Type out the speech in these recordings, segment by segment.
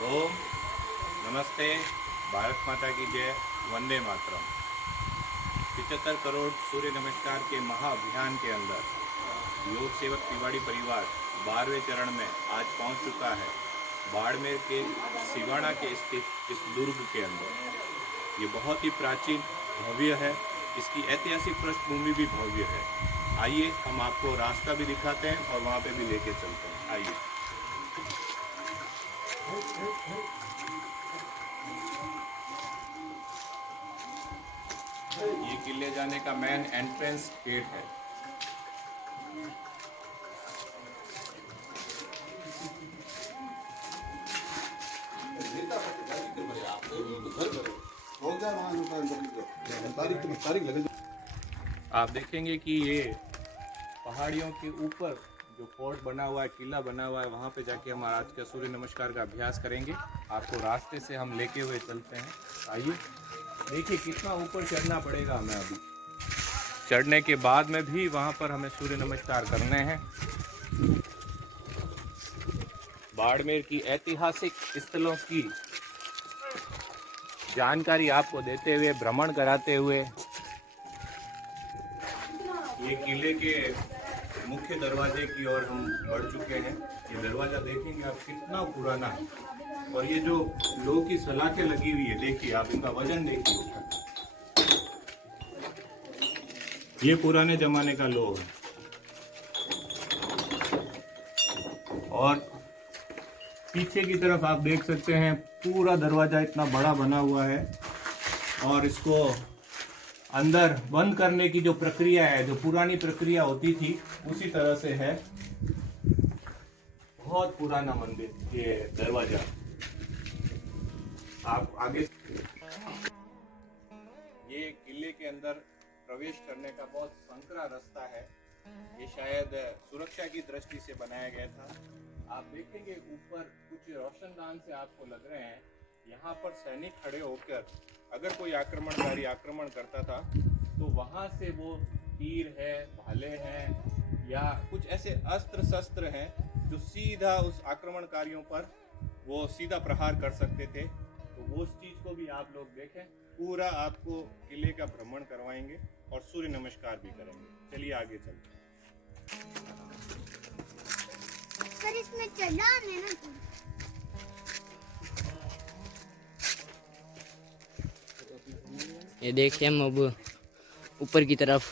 ओम नमस्ते, भारत माता की जय, वंदे मातरम। 75 करोड़ सूर्य नमस्कार के महाअभियान के अंदर योग सेवक तिवाड़ी परिवार 12वें चरण में आज पहुंच चुका है। बाड़मेर के सिवाना के स्थित इस दुर्ग के अंदर ये बहुत ही प्राचीन भव्य है। इसकी ऐतिहासिक पृष्ठभूमि भी भव्य है। आइए हम आपको रास्ता भी दिखाते हैं और वहाँ पे भी लेके चलते हैं। आइए। ये किले जाने का मेन एंट्रेंस गेट है। आप देखेंगे कि ये पहाड़ियों के ऊपर जो फोर्ट बना हुआ है, किला बना हुआ है, वहाँ पे जाके हम आज का सूर्य नमस्कार का अभ्यास करेंगे। आपको रास्ते से हम लेके हुए चलते हैं। आइए देखिए कितना ऊपर चढ़ना पड़ेगा हमें। अभी चढ़ने के बाद में भी वहाँ पर हमें सूर्य नमस्कार करने हैं। बाड़मेर की ऐतिहासिक स्थलों की जानकारी आपको देते हुए, भ्रमण कराते हुए ये किले के मुख्य दरवाजे की ओर हम बढ़ चुके हैं। ये दरवाजा देखेंगे आप कितना पुराना है, और ये जो लोह की सलाखें लगी हुई है, देखिए आप इनका वजन देखिए। ये पुराने जमाने का लोह है। और पीछे की तरफ आप देख सकते हैं पूरा दरवाजा इतना बड़ा बना हुआ है, और इसको अंदर बंद करने की जो प्रक्रिया है, जो पुरानी प्रक्रिया होती थी, उसी तरह से है। बहुत पुराना मंदिर ये दरवाजा। आप आगे ये किले के अंदर प्रवेश करने का बहुत संकरा रास्ता है। ये शायद सुरक्षा की दृष्टि से बनाया गया था। आप देखेंगे ऊपर कुछ रोशनदान से आपको लग रहे हैं। यहाँ पर सैनिक खड़े होकर अगर कोई आक्रमणकारी आक्रमण करता था तो वहाँ से वो तीर है, भाले हैं, या कुछ ऐसे अस्त्र शस्त्र हैं जो सीधा उस आक्रमणकारियों पर वो सीधा प्रहार कर सकते थे। तो वो उस चीज़ को भी आप लोग देखें। पूरा आपको किले का भ्रमण करवाएंगे और सूर्य नमस्कार भी करेंगे। चलिए आगे चलते हैं। पर इसमें चढ़ान है ना। ये देखिए हम अब ऊपर की तरफ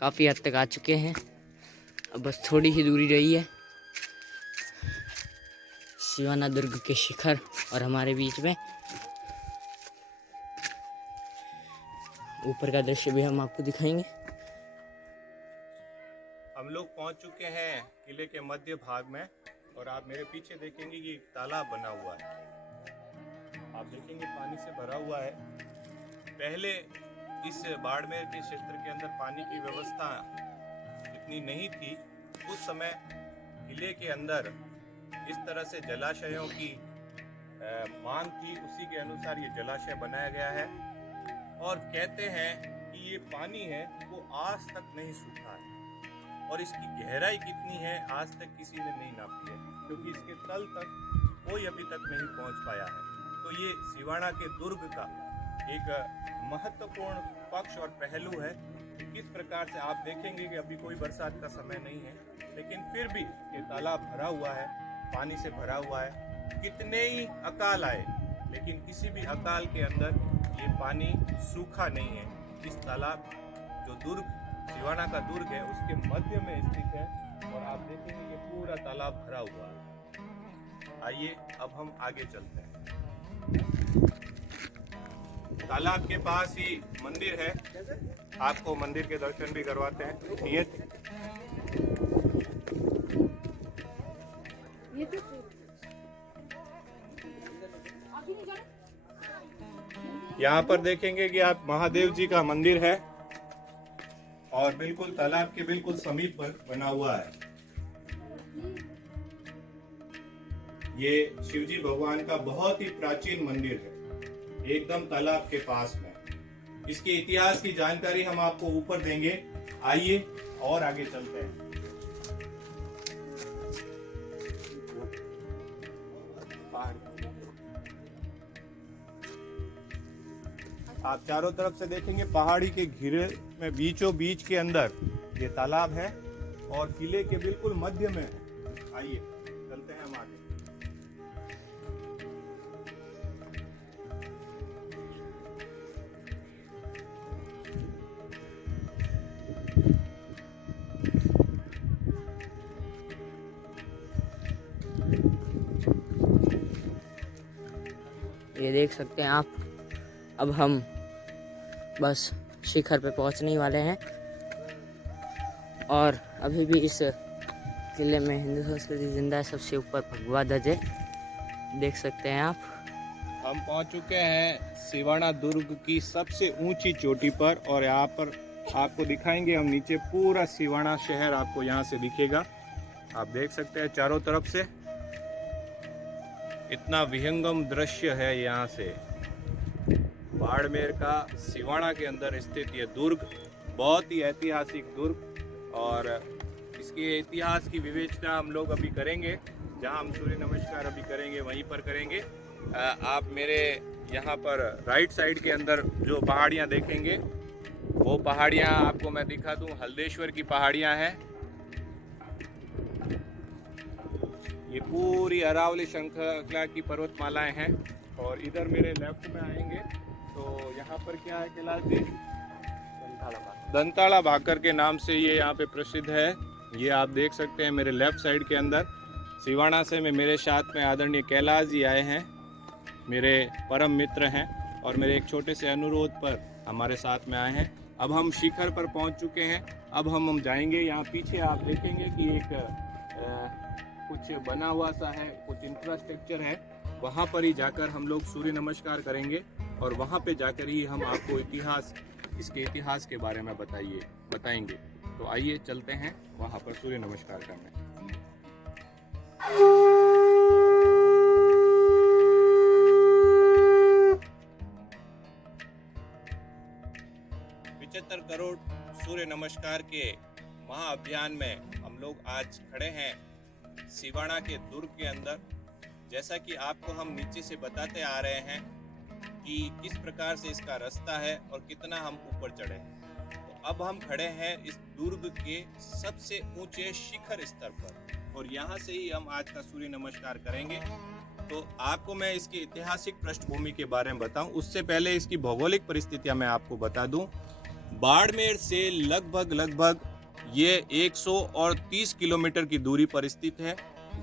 काफ़ी हद तक आ चुके हैं। अब बस थोड़ी ही दूरी रही है सिवाना दुर्ग के शिखर और हमारे बीच में। ऊपर का दृश्य भी हम आपको दिखाएंगे। हम लोग पहुंच चुके हैं किले के मध्य भाग में, और आप मेरे पीछे देखेंगे कि एक तालाब बना हुआ है। आप देखेंगे पानी से भरा हुआ है। पहले इस बाड़मेर के क्षेत्र के अंदर पानी की व्यवस्था इतनी नहीं थी। उस समय किले के अंदर इस तरह से जलाशयों की मांग थी, उसी के अनुसार ये जलाशय बनाया गया है। और कहते हैं कि ये पानी है वो आज तक नहीं सूखा है, और इसकी गहराई कितनी है आज तक किसी ने नहीं नापी है, क्योंकि इसके तल तक कोई अभी तक नहीं पहुंच पाया है। तो ये सिवाना के दुर्ग का एक महत्वपूर्ण पक्ष और पहलू है। किस प्रकार से आप देखेंगे कि अभी कोई बरसात का समय नहीं है, लेकिन फिर भी ये तालाब भरा हुआ है, पानी से भरा हुआ है। कितने ही अकाल आए, लेकिन किसी भी अकाल के अंदर ये पानी सूखा नहीं है। इस तालाब जो दुर्ग सिवाना का दुर्ग है उसके मध्य में स्थित है, और आप देखेंगे ये पूरा तालाब भरा हुआ है। आइए अब हम आगे चलते हैं। तालाब के पास ही मंदिर है, आपको मंदिर के दर्शन भी करवाते हैं। नियत यहाँ पर देखेंगे कि आप महादेव जी का मंदिर है, और बिल्कुल तालाब के बिल्कुल समीप पर बना हुआ है। ये शिवजी भगवान का बहुत ही प्राचीन मंदिर है, एकदम तालाब के पास में। इसके इतिहास की जानकारी हम आपको ऊपर देंगे। आइए और आगे चलते हैं। पहाड़। आप चारों तरफ से देखेंगे पहाड़ी के घिरे में बीचों बीच के अंदर ये तालाब है और किले के बिल्कुल मध्य में है। आइए चलते हैं हम आगे। ये देख सकते हैं आप, अब हम बस शिखर पे पहुंचने ही वाले हैं और अभी भी इस किले में हिंदू संस्कृति जिंदा है। सबसे ऊपर भगवा ध्वज है, देख सकते हैं आप। हम पहुंच चुके हैं सिवाना दुर्ग की सबसे ऊंची चोटी पर और यहाँ पर आपको दिखाएंगे हम नीचे पूरा सिवाना शहर आपको यहाँ से दिखेगा। आप देख सकते हैं चारों तरफ से इतना विहंगम दृश्य है यहाँ से। बाड़मेर का सिवाना के अंदर स्थित ये दुर्ग बहुत ही ऐतिहासिक दुर्ग और इसके इतिहास की विवेचना हम लोग अभी करेंगे। जहाँ हम सूर्य नमस्कार अभी करेंगे वहीं पर करेंगे। आप मेरे यहाँ पर राइट साइड के अंदर जो पहाड़ियाँ देखेंगे वो पहाड़ियाँ आपको मैं दिखा दूँ, हल्देश्वर की पहाड़ियाँ हैं। ये पूरी अरावली श्रृंखला की पर्वतमालाएं हैं और इधर मेरे लेफ्ट में आएंगे तो यहाँ पर क्या है कैलाश जी, दंताला भाकर के नाम से ये यहाँ पे प्रसिद्ध है। ये आप देख सकते हैं मेरे लेफ्ट साइड के अंदर। सिवाना से में मेरे साथ में आदरणीय कैलाश जी आए हैं, मेरे परम मित्र हैं और मेरे एक छोटे से अनुरोध पर हमारे साथ में आए हैं। अब हम शिखर पर पहुंच चुके हैं। अब हम जाएंगे, यहाँ पीछे आप देखेंगे कि एक कुछ बना हुआ सा है, कुछ इंफ्रास्ट्रक्चर है, वहाँ पर ही जाकर हम लोग सूर्य नमस्कार करेंगे और वहाँ पे जाकर ही हम आपको इसके इतिहास के बारे में बताएंगे। तो आइए चलते हैं वहाँ पर सूर्य नमस्कार करने। 75 करोड़ सूर्य नमस्कार के महाअभियान में हम लोग आज खड़े हैं सिवाना के दुर्ग के अंदर। जैसा कि आपको हम नीचे से बताते आ रहे हैं कि किस प्रकार से इसका रास्ता है और कितना हम ऊपर चढ़े हैं। तो अब हम खड़े हैं इस दुर्ग के सबसे ऊंचे शिखर स्तर पर और यहाँ से ही हम आज का सूर्य नमस्कार करेंगे। तो आपको मैं इसकी ऐतिहासिक पृष्ठभूमि के बारे में बताऊं, उससे पहले इसकी भौगोलिक परिस्थितियां मैं आपको बता दूं। बाड़मेर से लगभग ये 130 किलोमीटर की दूरी पर स्थित है।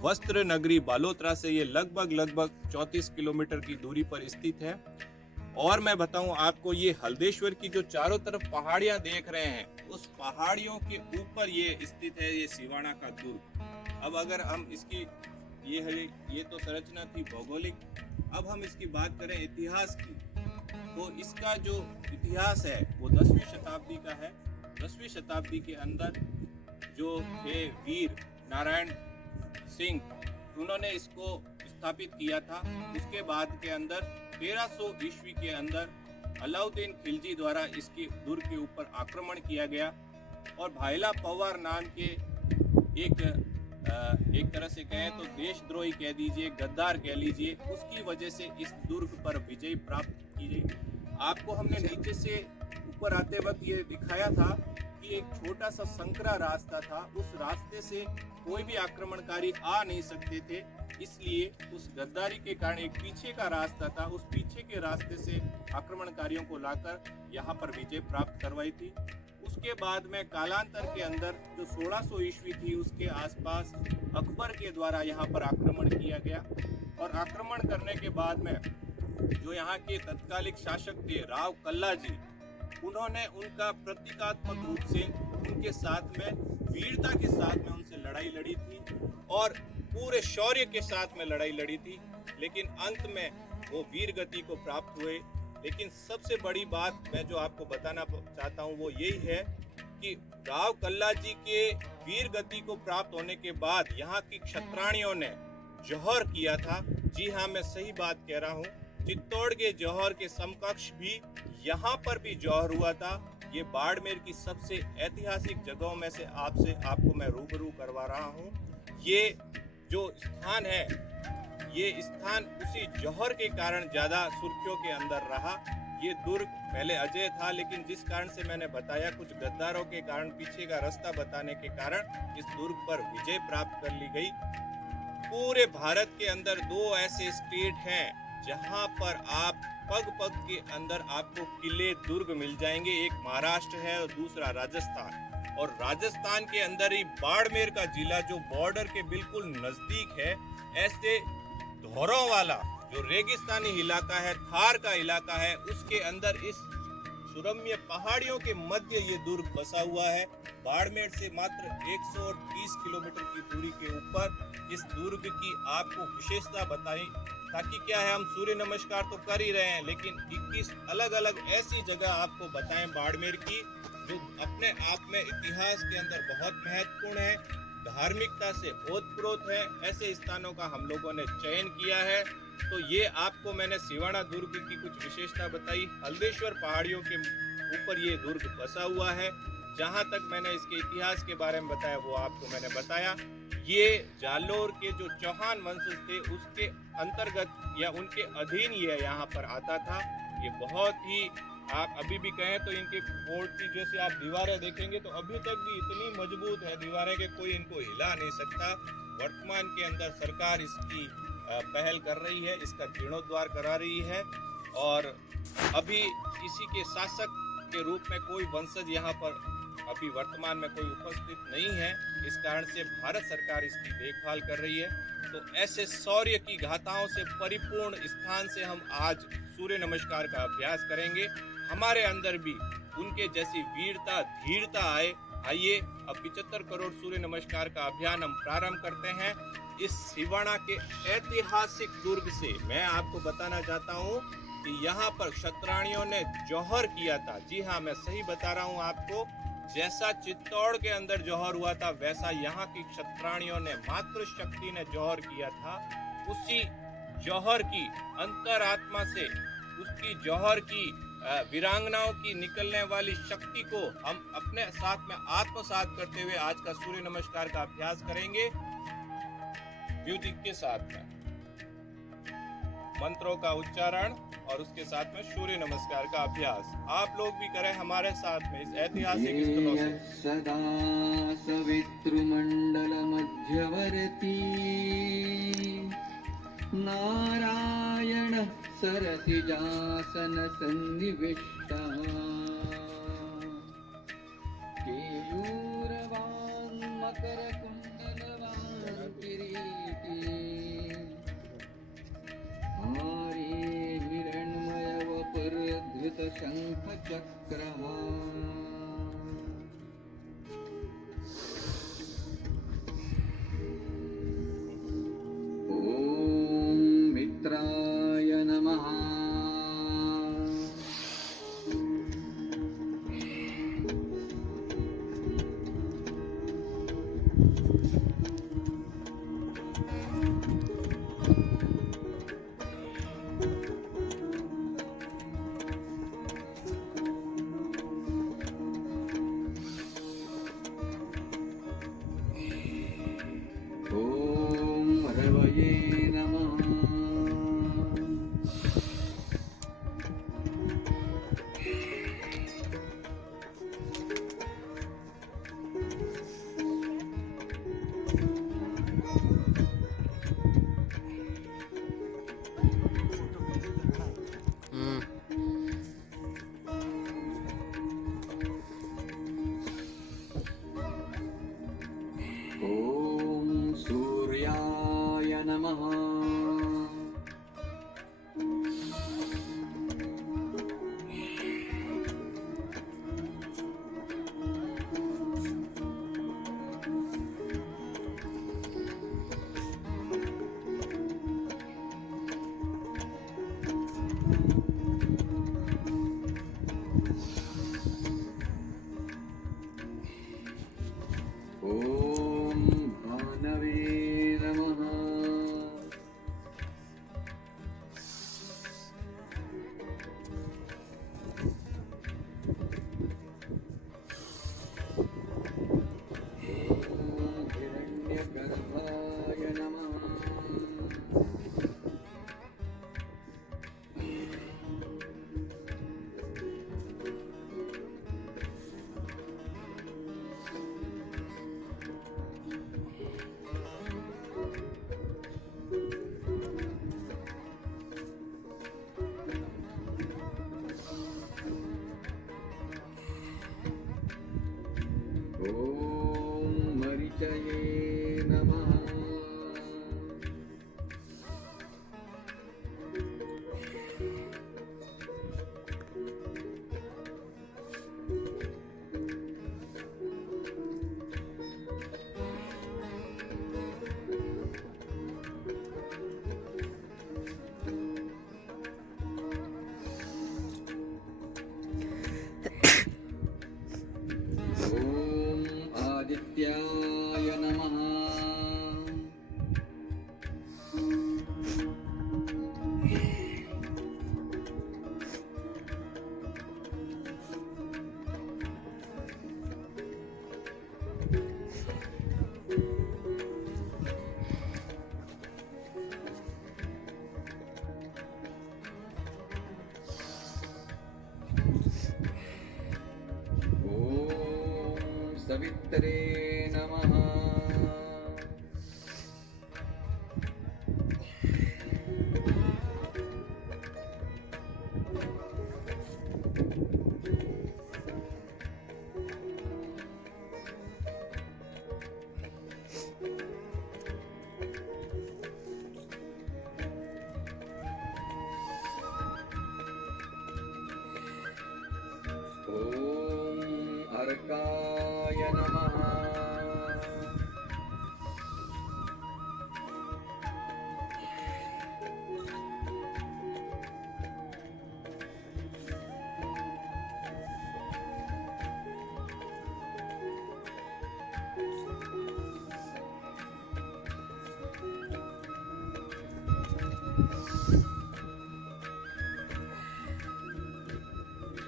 वस्त्र नगरी बालोतरा से ये लगभग 34 किलोमीटर की दूरी पर स्थित है। और मैं बताऊं आपको, ये हल्देश्वर की जो चारों तरफ पहाड़ियां देख रहे हैं, उस पहाड़ियों के ऊपर ये स्थित है ये सिवाना का दुर्ग। अब अगर हम इसकी ये तो संरचना थी भौगोलिक। अब हम इसकी बात करें इतिहास की, तो इसका जो इतिहास है वो 10वीं शताब्दी का है। 10वीं शताब्दी के अंदर जो थे वीर नारायण सिंह, उन्होंने इसको स्थापित किया था। उसके बाद के अंदर 1300 ईस्वी के अंदर अलाउद्दीन खिलजी द्वारा इसके दुर्ग के ऊपर आक्रमण किया गया और भाईला पवार नाम के एक तरह से कहें तो देशद्रोही कह दीजिए, गद्दार कह लीजिए, उसकी वजह से इस दुर्ग पर विजय प्राप्त की गई। आपको हमने नीचे से ऊपर आते वक्त ये दिखाया था कि एक छोटा सा संकरा रास्ता था, उस रास्ते से कोई भी आक्रमणकारी आ नहीं सकते थे। इसलिए उस गद्दारी के कारण एक पीछे का रास्ता था, उस पीछे के रास्ते से आक्रमणकारियों को लाकर यहाँ पर विजय प्राप्त करवाई थी। उसके बाद में कालांतर के अंदर जो 1600 ईस्वी थी, उसके आसपास अकबर के द्वारा यहाँ पर आक्रमण किया गया और आक्रमण करने के बाद में जो यहाँ के तत्कालिक शासक थे राव कल्ला जी, उन्होंने उनका प्रतीकात्मक रूप से उनके साथ में वीरता के साथ में उनसे लड़ाई लड़ी थी और पूरे शौर्य के साथ में लड़ाई लड़ी थी। लेकिन अंत में वो वीर गति को प्राप्त हुए। लेकिन सबसे बड़ी बात मैं जो आपको बताना चाहता हूँ वो यही है कि राव कल्ला जी के वीर गति को प्राप्त होने के बाद यहाँ की क्षत्राणियों ने जौहर किया था। जी हाँ, मैं सही बात कह रहा हूँ। चित्तौड़ के जौहर के समकक्ष भी यहाँ पर भी जौहर हुआ था। ये बाड़मेर की सबसे ऐतिहासिक जगहों में से आपको मैं रूबरू करवा रहा हूँ। ये जो स्थान है ये स्थान उसी जौहर के कारण ज्यादा सुर्खियों के अंदर रहा। ये दुर्ग पहले अजय था, लेकिन जिस कारण से मैंने बताया, कुछ गद्दारों के कारण, पीछे का रास्ता बताने के कारण इस दुर्ग पर विजय प्राप्त कर ली गई। पूरे भारत के अंदर 2 ऐसे स्टेट हैं जहां पर आप पग पग के अंदर आपको किले दुर्ग मिल जाएंगे। एक महाराष्ट्र है और दूसरा राजस्थान। और राजस्थान के अंदर ही बाड़मेर का जिला जो बॉर्डर के बिल्कुल नजदीक है, ऐसे धौरों वाला जो रेगिस्तानी इलाका है, थार का इलाका है, उसके अंदर इस सुरम्य पहाड़ियों के मध्य ये दुर्ग बसा हुआ है। बाड़मेर से मात्र 130 किलोमीटर की दूरी के ऊपर इस दुर्ग की आपको विशेषता बताई। ताकि क्या है, हम सूर्य नमस्कार तो कर ही रहे हैं, लेकिन 21 अलग अलग ऐसी जगह आपको बताएं बाड़मेर की जो अपने आप में इतिहास के अंदर बहुत महत्वपूर्ण है, धार्मिकता से ओतप्रोत है। ऐसे स्थानों का हम लोगों ने चयन किया है। तो ये आपको मैंने सिवाना दुर्ग की कुछ विशेषता बताई। हल्देश्वर पहाड़ियों के ऊपर ये दुर्ग बसा हुआ है। जहां तक मैंने इसके इतिहास के बारे में बताया वो आपको मैंने बताया। ये जालोर के जो चौहान वंशज थे उसके अंतर्गत या उनके अधीन ये यहाँ पर आता था। ये बहुत ही, आप अभी भी कहें तो इनके फोर्ट की जैसे आप दीवारें देखेंगे तो अभी तक भी इतनी मजबूत है दीवारें कि कोई इनको हिला नहीं सकता। वर्तमान के अंदर सरकार इसकी पहल कर रही है, इसका जीर्णोद्धार करा रही है और अभी किसी के शासक के रूप में कोई वंशज यहाँ पर अभी वर्तमान में कोई उपस्थित नहीं है। इस कारण से भारत सरकार इसकी देखभाल कर रही है। तो ऐसे शौर्य की गाथाओं से परिपूर्ण स्थान से हम आज सूर्य नमस्कार का अभ्यास करेंगे। हमारे अंदर भी उनके जैसी वीरता धीरता आए। आइए अब 75 करोड़ सूर्य नमस्कार का अभियान हम प्रारंभ करते हैं। इस सिवाना के ऐतिहासिक दुर्ग से मैं आपको बताना चाहता हूँ कि यहाँ पर क्षत्राणियों ने जौहर किया था। जी हाँ, मैं सही बता रहा हूँ आपको। जैसा चित्तौड़ के अंदर जौहर हुआ था, वैसा यहाँ की क्षत्राणियों ने, मातृशक्ति ने जौहर किया था। उसी जौहर की अंतरात्मा से, उसकी जौहर की वीरांगनाओं की निकलने वाली शक्ति को हम अपने साथ में आत्मसात करते हुए आज का सूर्य नमस्कार का अभ्यास करेंगे। म्यूजिक के साथ में मंत्रों का उच्चारण और उसके साथ में सूर्य नमस्कार का अभ्यास आप लोग भी करें हमारे साथ में इस ऐतिहासिक स्थलों से। सदा सवितृमंडल मध्यवर्ती नारायण सरसिजासन सन्निविष्टः केयूरवान् मकरकुण्डलवान् किरीटी हारे हिरण्मय वपुर्धृत शंख चक्रः ओम मित्राय नमः। सवित्रे नमः। ॐ अर्काय नमः।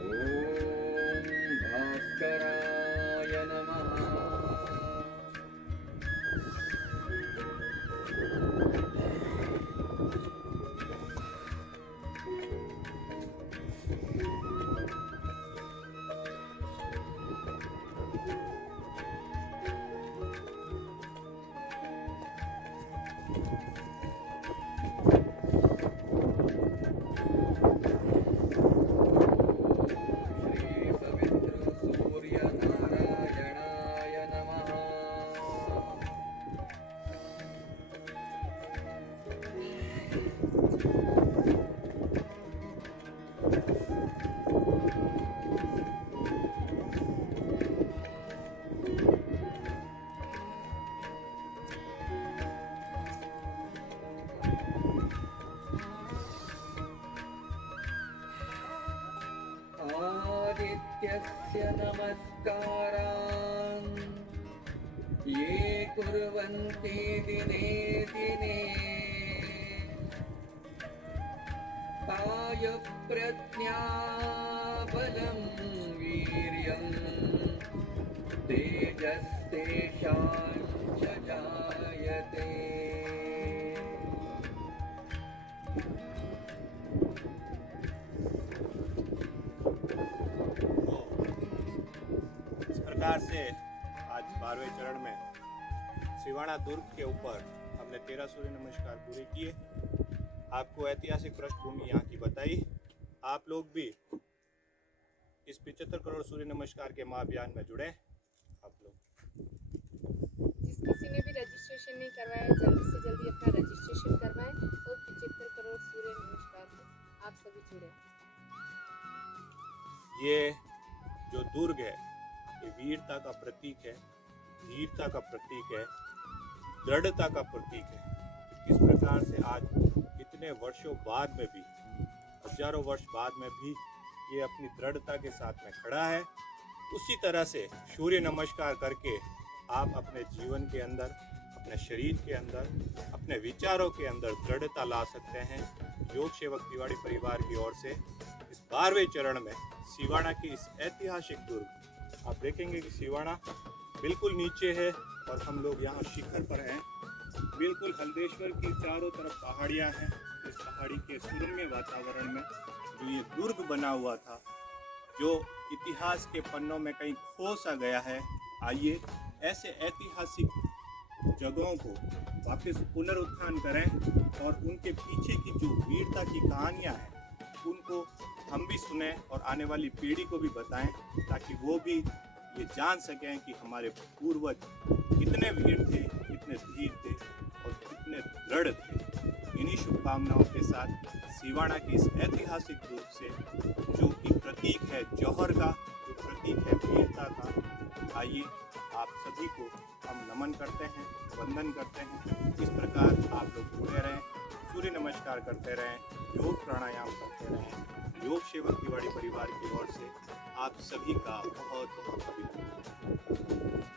ॐ भास्कराय नमः। श्री सवित्र सूर्य नारायणाय नमः। आदित्यस्य नमस्कारान् ये कुर्वन्ति दिने दिने कायप्रज्ञाबलं वीर्यं तेजस्तेषां च जायते। इस प्रकार से आज 12वें चरण में सिवाना दुर्ग के ऊपर हमने 13 सूर्य नमस्कार पूरे किए। आपको ऐतिहासिक पृष्ठभूमि यहाँ की बताई। आप लोग भी इस 75 करोड़ सूर्य नमस्कार के महाअभियान में जुड़े। आप लोग जिस किसी ने भी रजिस्ट्रेशन नहीं करवाया जल्दी से जल्दी अपना रजिस्ट्रेशन करवाएं और 75 करोड़ सूर्य नमस्कार में आप सभी जुड़े। ये जो दुर्ग है ये वीरता का प्रतीक है, धीरता का प्रतीक है, दृढ़ता का प्रतीक है। इस प्रकार से आज इतने वर्षों बाद में भी, हजारों वर्ष बाद में भी ये अपनी दृढ़ता के साथ में खड़ा है। उसी तरह से सूर्य नमस्कार करके आप अपने जीवन के अंदर, अपने शरीर के अंदर, अपने विचारों के अंदर दृढ़ता ला सकते हैं। योग सेवक तिवाड़ी परिवार की ओर से इस 12वें चरण में सिवाना की इस ऐतिहासिक दुर्ग, आप देखेंगे कि सिवाना बिल्कुल नीचे है और हम लोग यहाँ शिखर पर हैं। बिल्कुल हल्देश्वर की चारों तरफ पहाड़ियाँ हैं। इस पहाड़ी के सुरम्य वातावरण में जो ये दुर्ग बना हुआ था, जो इतिहास के पन्नों में कहीं खो सा गया है, आइए ऐसे ऐतिहासिक जगहों को वापस पुनरुत्थान करें और उनके पीछे की जो वीरता की कहानियाँ हैं उनको हम भी सुने और आने वाली पीढ़ी को भी बताएं, ताकि वो भी ये जान सकें कि हमारे पूर्वज कितने वीर थे, कितने धीर थे और कितने दृढ़ थे। इन्हीं शुभकामनाओं के साथ सिवाना की इस ऐतिहासिक दुर्ग से, जो कि प्रतीक है जौहर का, जो प्रतीक है वीरता का, आइए आप सभी को हम नमन करते हैं, वंदन करते हैं। इस प्रकार आप लोग जुड़े रहें, सूर्य नमस्कार करते रहें, योग प्राणायाम करते रहें। योग सेवक तिवाड़ी परिवार की ओर से आप सभी का बहुत बहुत अभिनंदन।